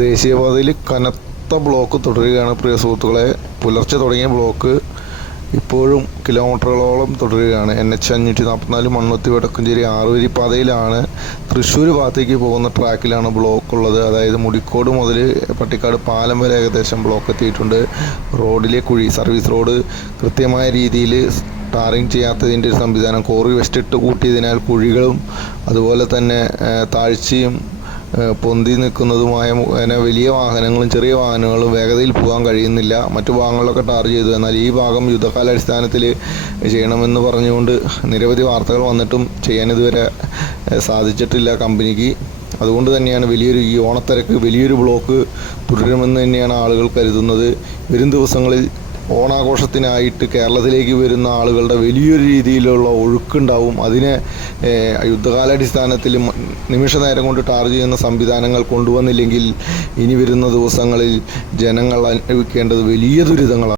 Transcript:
ദേശീയപാതയിൽ കനത്ത ബ്ലോക്ക് തുടരുകയാണ് പ്രിയ സുഹൃത്തുക്കളെ. പുലർച്ചെ തുടങ്ങിയ ബ്ലോക്ക് ഇപ്പോഴും കിലോമീറ്ററുകളോളം തുടരുകയാണ്. എൻ എച്ച് അഞ്ഞൂറ്റി നാൽപ്പത്തിനാല് മണ്ണുത്തി വടക്കുംചേരി ആറുവരി പാതയിലാണ് തൃശ്ശൂർ ഭാഗത്തേക്ക് പോകുന്ന ട്രാക്കിലാണ് ബ്ലോക്ക് ഉള്ളത് അതായത് മുടിക്കോട് മുതൽ പട്ടിക്കാട് പാലം വരെ ഏകദേശം ബ്ലോക്ക് എത്തിയിട്ടുണ്ട്. റോഡിലെ കുഴി സർവീസ് റോഡ് കൃത്യമായ രീതിയിൽ ടാറിങ് ചെയ്യാത്തതിന്റെ ഒരു സംവിധാനം. കോറി വെസ്റ്റിട്ട് കൂട്ടിയതിനാൽ കുഴികളും അതുപോലെ തന്നെ താഴ്ചയും പൊന്തി നിൽക്കുന്നതുമായ പിന്നെ വലിയ വാഹനങ്ങളും ചെറിയ വാഹനങ്ങളും വേഗതയിൽ പോകാൻ കഴിയുന്നില്ല. മറ്റു ഭാഗങ്ങളിലൊക്കെ ടാർ ചെയ്തു. എന്നാൽ ഈ ഭാഗം യുദ്ധകാലാടിസ്ഥാനത്തിൽ ചെയ്യണമെന്ന് പറഞ്ഞുകൊണ്ട് നിരവധി വാർത്തകൾ വന്നിട്ടും ചെയ്യാൻ ഇതുവരെ സാധിച്ചിട്ടില്ല കമ്പനിക്ക്. അതുകൊണ്ട് തന്നെയാണ് വലിയൊരു ഈ ഓണത്തിരക്ക് വലിയൊരു ബ്ലോക്ക് തുടരുമെന്ന് തന്നെയാണ് ആളുകൾ കരുതുന്നത്. വരും ദിവസങ്ങളിൽ ഓണാഘോഷത്തിനായിട്ട് കേരളത്തിലേക്ക് വരുന്ന ആളുകളുടെ വലിയൊരു രീതിയിലുള്ള ഒഴുക്കുണ്ടാവും. അതിനെ യുദ്ധകാലാടിസ്ഥാനത്തിൽ നിമിഷ നേരം കൊണ്ട് ടാർജ് ചെയ്യുന്ന സംവിധാനങ്ങൾ കൊണ്ടുവന്നില്ലെങ്കിൽ ഇനി വരുന്ന ദിവസങ്ങളിൽ ജനങ്ങൾ അനുഭവിക്കേണ്ടത് വലിയ ദുരിതങ്ങളാണ്.